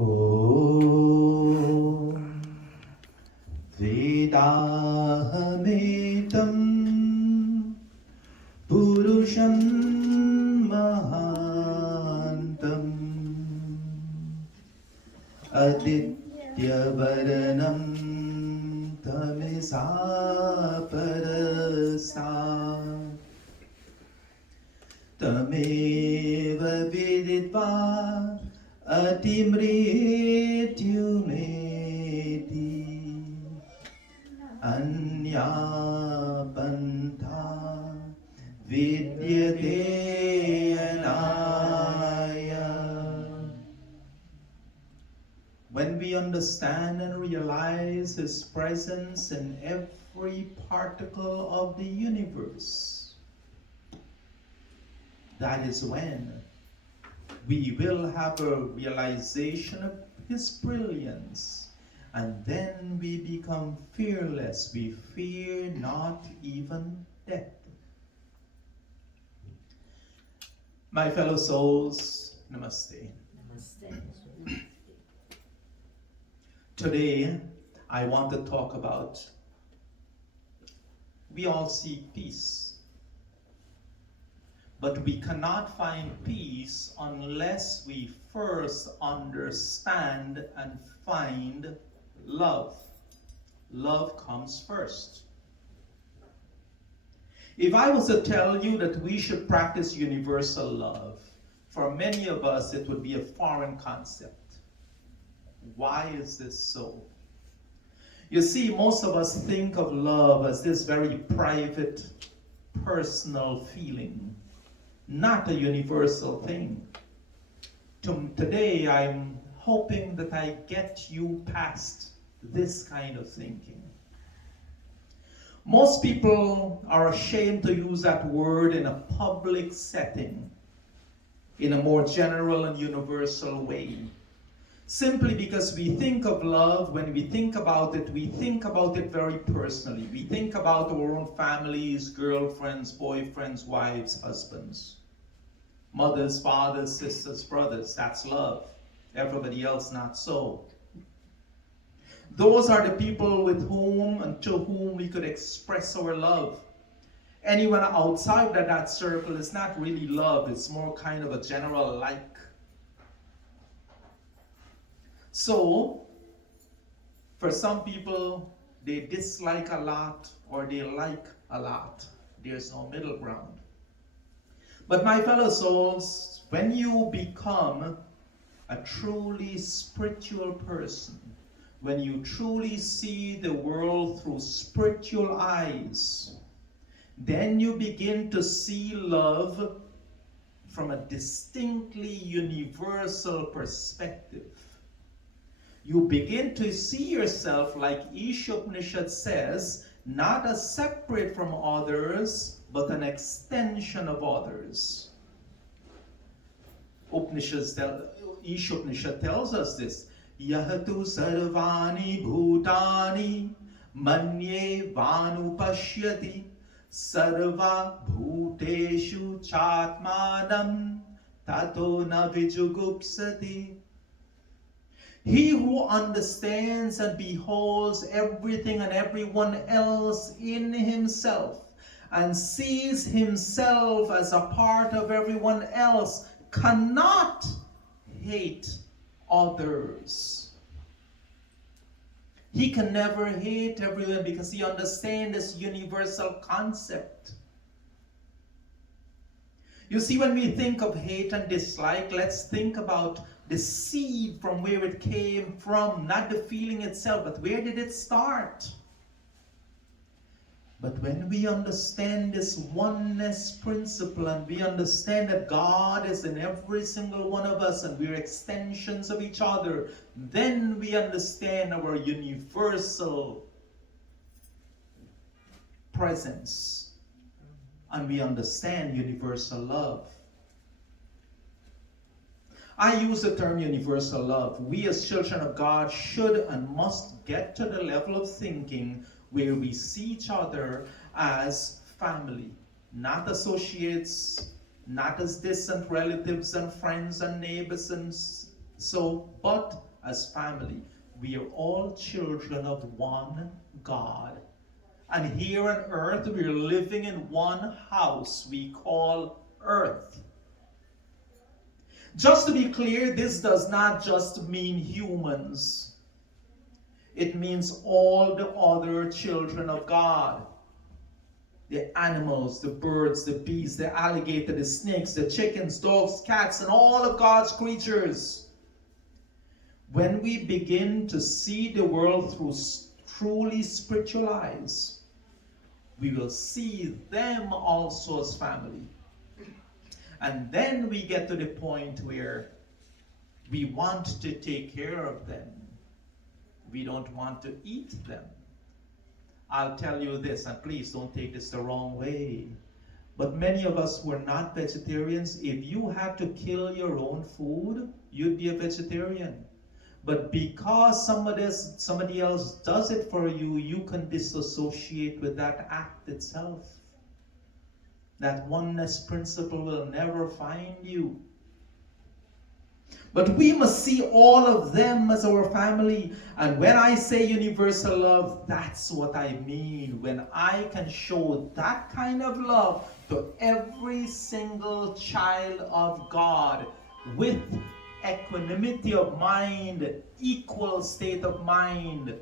ॐ वेदाहमेतं पुरुषं महान्तम् अदित्यवर्णं तमसा परसा तमेव विदित्वा अतिमृत्युमेति अन्या पन्था विद्यते अनाय. When we understand and realize His presence in every particle of the universe, that is when we will have a realization of His brilliance, and then we become fearless. We fear not even death. My fellow souls, namaste. Namaste. Today, I want to talk about, we all seek peace. But we cannot find peace unless we first understand and find love. Love comes first. If I was to tell you that we should practice universal love, for many of us it would be a foreign concept. Why is this so? You see, most of us think of love as this very private, personal feeling, not a universal thing. Today, I'm hoping that I get you past this kind of thinking. Most people are ashamed to use that word in a public setting, in a more general and universal way. Simply because we think of love, when we think about it very personally. We think about our own families, girlfriends, boyfriends, wives, husbands, mothers, fathers, sisters, brothers. That's love. Everybody else not so. Those are the people with whom and to whom we could express our love. Anyone outside of that circle is not really love. It's more kind of a general like. So, for some people, they dislike a lot or they like a lot. There's no middle ground. But my fellow souls, when you become a truly spiritual person, when you truly see the world through spiritual eyes, then you begin to see love from a distinctly universal perspective. You begin to see yourself, like Ishopanishad says, not as separate from others, but an extension of others. Ishopanishad tells us this. Yahatu sarvani bhutani manye vanupashyati sarva bhuteshu chatmanam tato na vijugupsati. He who understands and beholds everything and everyone else in himself and sees himself as a part of everyone else cannot hate others. He can never hate everyone because he understands this universal concept. You see, when we think of hate and dislike, let's think about the seed from where it came from, not the feeling itself, but where did it start? But when we understand this oneness principle and we understand that God is in every single one of us and we're extensions of each other, then we understand our universal presence and we understand universal love. I use the term universal love. We as children of God should and must get to the level of thinking where we see each other as family, not associates, not as distant relatives and friends and neighbors and So, but as family, we are all children of one God. And here on earth, we are living in one house we call earth. Just to be clear, this does not just mean humans. It means all the other children of God. The animals, the birds, the bees, the alligator, the snakes, the chickens, dogs, cats, and all of God's creatures. When we begin to see the world through truly spiritual eyes, we will see them also as family. And then we get to the point where we want to take care of them. We don't want to eat them. I'll tell you this, and please don't take this the wrong way. But many of us who are not vegetarians, if you had to kill your own food, you'd be a vegetarian. But because somebody else does it for you, you can disassociate with that act itself. That oneness principle will never find you. But we must see all of them as our family. And when I say universal love, that's what I mean. When I can show that kind of love to every single child of God with equanimity of mind, equal state of mind.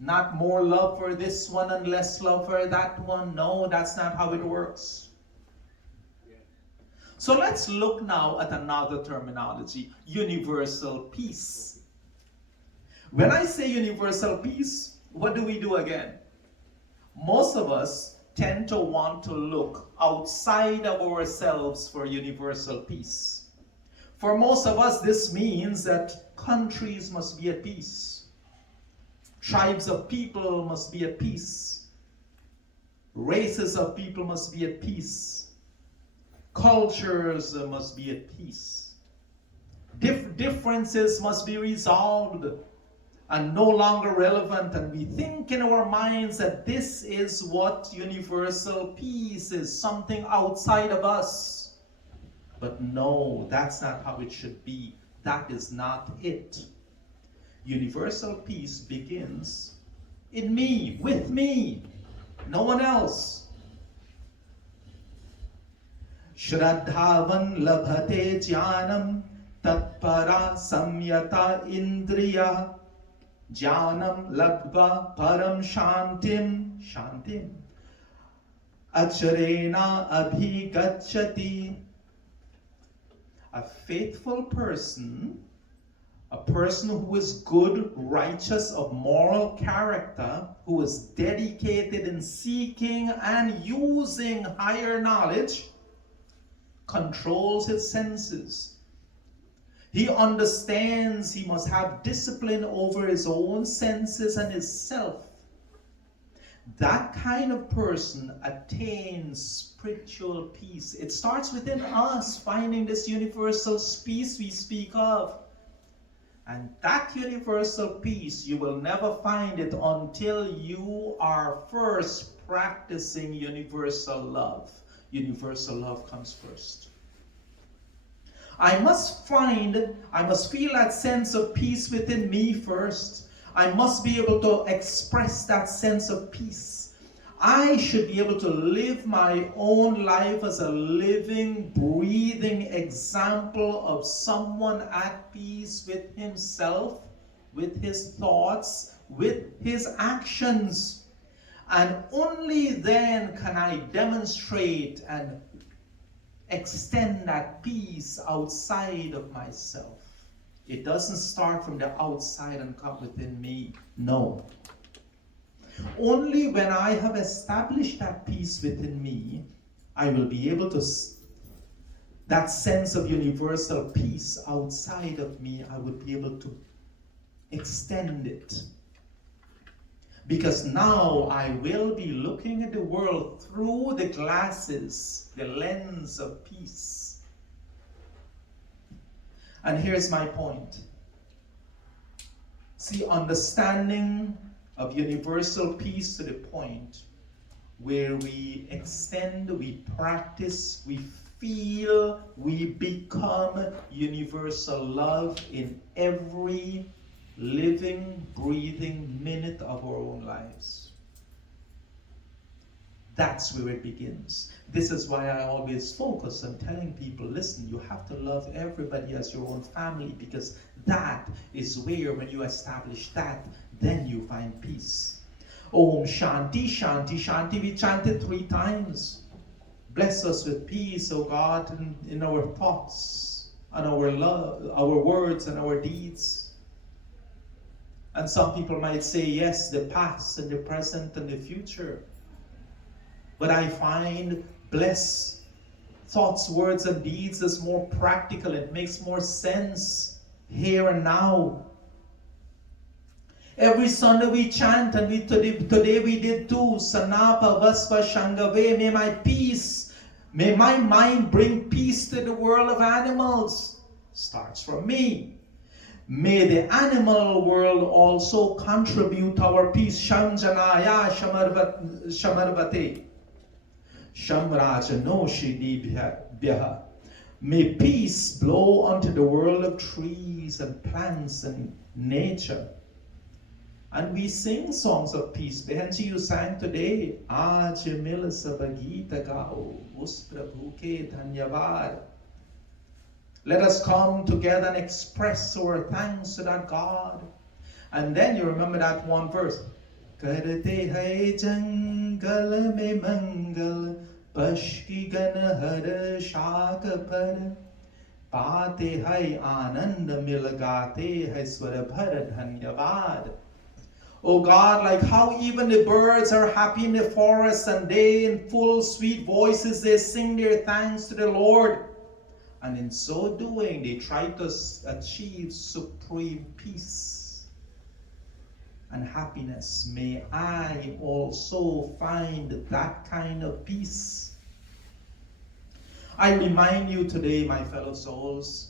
Not more love for this one and less love for that one. No, that's not how it works. So let's look now at another terminology, universal peace. When I say universal peace, what do we do again? Most of us tend to want to look outside of ourselves for universal peace. For most of us, this means that countries must be at peace. Tribes of people must be at peace. Races of people must be at peace. Cultures must be at peace. Differences must be resolved and no longer relevant. And we think in our minds that this is what universal peace is, something outside of us. But no, that's not how it should be. That is not it. Universal peace begins in me, with me, no one else. Shraddhavan labhate jnanam tatpara samyata indriya jnanam labhva param shantim acharena abhigacchati. A faithful person, a person who is good, righteous, of moral character, who is dedicated in seeking and using higher knowledge, controls his senses. He understands he must have discipline over his own senses and his self. That kind of person attains spiritual peace. It starts within us, finding this universal peace we speak of. And that universal peace, you will never find it until you are first practicing universal love. Universal love comes first. I must feel that sense of peace within me first. I must be able to express that sense of peace. I should be able to live my own life as a living, breathing example of someone at peace with himself, with his thoughts, with his actions. And only then can I demonstrate and extend that peace outside of myself. It doesn't start from the outside and come within me. No. Only when I have established that peace within me, I will be able to, that sense of universal peace outside of me, I would be able to extend it. Because now I will be looking at the world through the glasses, the lens of peace. And here's my point. See, understanding of universal peace to the point where we extend, we practice, we feel, we become universal love in every living, breathing minute of our own lives. That's where it begins. This is why I always focus on telling people, listen, you have to love everybody as your own family, because that is where, when you establish that, then you find peace. Om Shanti, Shanti, Shanti, we chanted 3 times. Bless us with peace, O God, in our thoughts, and our love, our words, and our deeds. And some people might say, yes, the past and the present and the future. But I find bless thoughts, words, and deeds is more practical. It makes more sense here and now. Every Sunday we chant, and today we did too. Sanapa Vasva Shangave, may my peace, may my mind bring peace to the world of animals. Starts from me. May the animal world also contribute to our peace. Shamjanaya Shamarvate. Shamraja no Shidi Byaha. May peace blow onto the world of trees and plants and nature. And we sing songs of peace. Behenji, you sang today. Aaj mil sab geet gao, us Prabhu ke dhanyavad. Let us come together and express our thanks to that God. And then you remember that one verse. Karate hai jangal mein mangal, pashki gan har shak par, paate hai anand milgate hai swar bhar dhanyavad. Oh God, like how even the birds are happy in the forest, and they in full sweet voices, they sing their thanks to the Lord. And in so doing, they try to achieve supreme peace and happiness. May I also find that kind of peace. I remind you today, my fellow souls,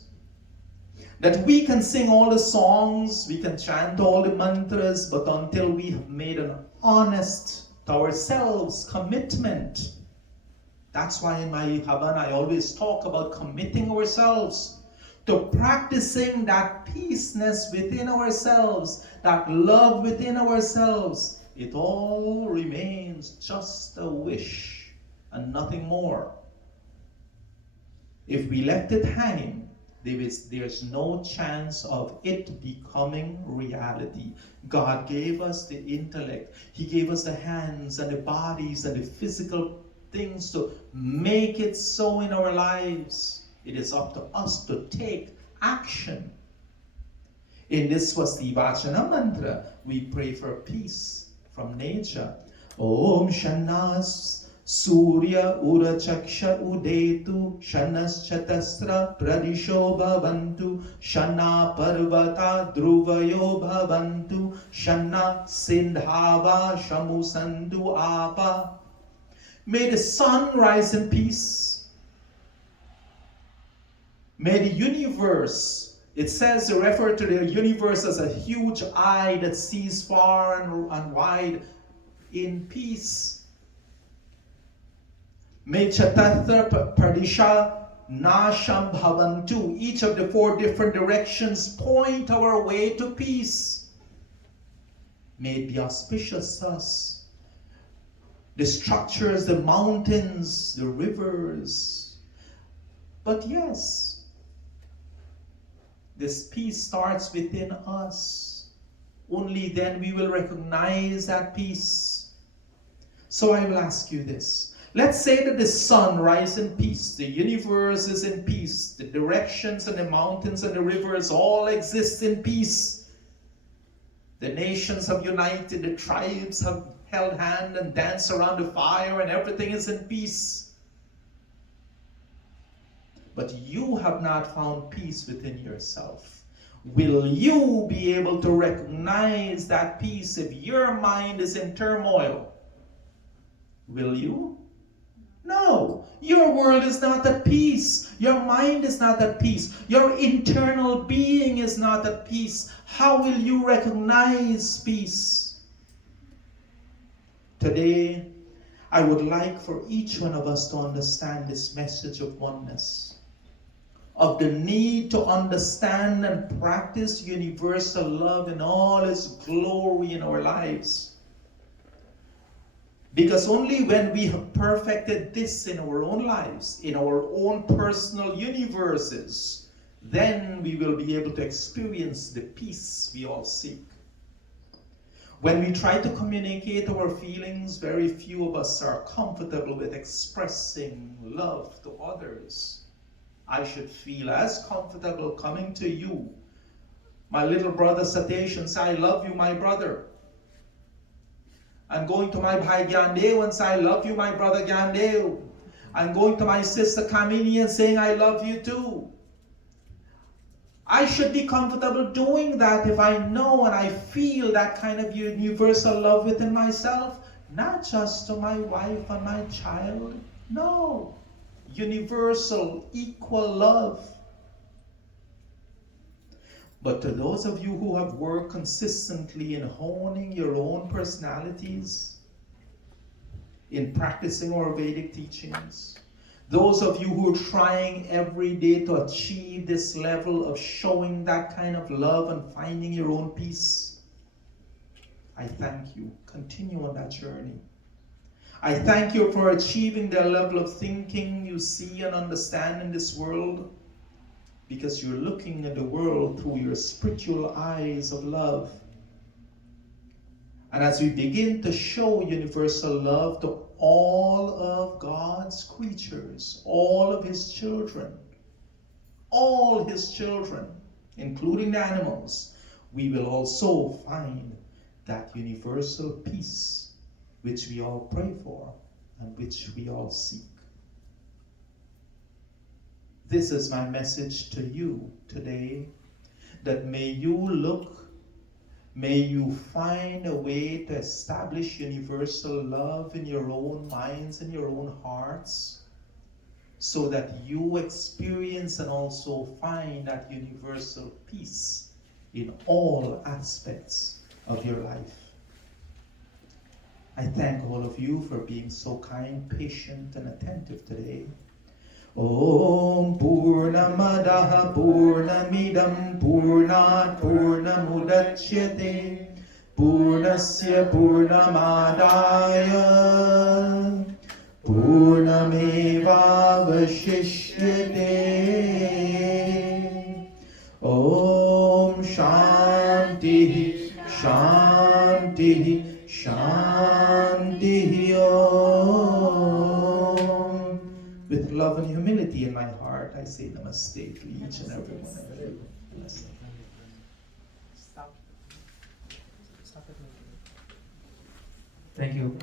that we can sing all the songs, we can chant all the mantras, but until we have made an honest to ourselves commitment. That's why in my Havan I always talk about committing ourselves to practicing that peaceness within ourselves, that love within ourselves. It all remains just a wish and nothing more. If we left it hanging, there's no chance of it becoming reality. God gave us the intellect. He gave us the hands and the bodies and the physical things to make it so in our lives. It is up to us to take action. In this Swastivachana mantra, we pray for peace from nature. Om Shanas Surya Ura Chaksha Udetu Shanas Chatasra Pradisho Bhavantu Shana Parvata Dhruvayo Bhavantu Shana Sindhava Shamusantu Apa. May the sun rise in peace. May the universe, it says to refer to the universe as a huge eye that sees far and wide, in peace. May Chatatra Pradisha Nasham Bhavantu. Each of the 4 different directions point our way to peace. May it be auspicious to us. The structures, the mountains, the rivers. But yes, this peace starts within us. Only then we will recognize that peace. So I will ask you this. Let's say that the sun rises in peace, the universe is in peace, the directions and the mountains and the rivers all exist in peace. The nations have united, the tribes have held hand and danced around the fire, and everything is in peace. But you have not found peace within yourself. Will you be able to recognize that peace if your mind is in turmoil? Will you? No, your world is not at peace. Your mind is not at peace. Your internal being is not at peace. How will you recognize peace? Today, I would like for each one of us to understand this message of oneness, of the need to understand and practice universal love in all its glory in our lives. Because only when we have perfected this in our own lives, in our own personal universes, then we will be able to experience the peace we all seek. When we try to communicate our feelings, very few of us are comfortable with expressing love to others. I should feel as comfortable coming to you, my little brother Satish, and say, I love you, my brother. And going to my bhai Gyandeo and say, I love you, my brother Gyandeo. And going to my sister Kamini and saying, I love you too. I should be comfortable doing that if I know and I feel that kind of universal love within myself, not just to my wife and my child. No, universal, equal love. But to those of you who have worked consistently in honing your own personalities, in practicing our Vedic teachings, those of you who are trying every day to achieve this level of showing that kind of love and finding your own peace, I thank you. Continue on that journey. I thank you for achieving the level of thinking you see and understand in this world, because you're looking at the world through your spiritual eyes of love. And as we begin to show universal love to all of God's creatures, all of his children, including the animals, we will also find that universal peace which we all pray for and which we all seek. This is my message to you today, that may you find a way to establish universal love in your own minds and your own hearts, so that you experience and also find that universal peace in all aspects of your life. I thank all of you for being so kind, patient, and attentive today. Om Purnamadaha Purnamidam Purnat Purnamudachyate Purnasya Purnamadaya Purnamevavashishyate. Om Shanti Shanti Shanti Om. With love and humility in my heart, I say namaste to each and every one of you. Blessing. Thank you.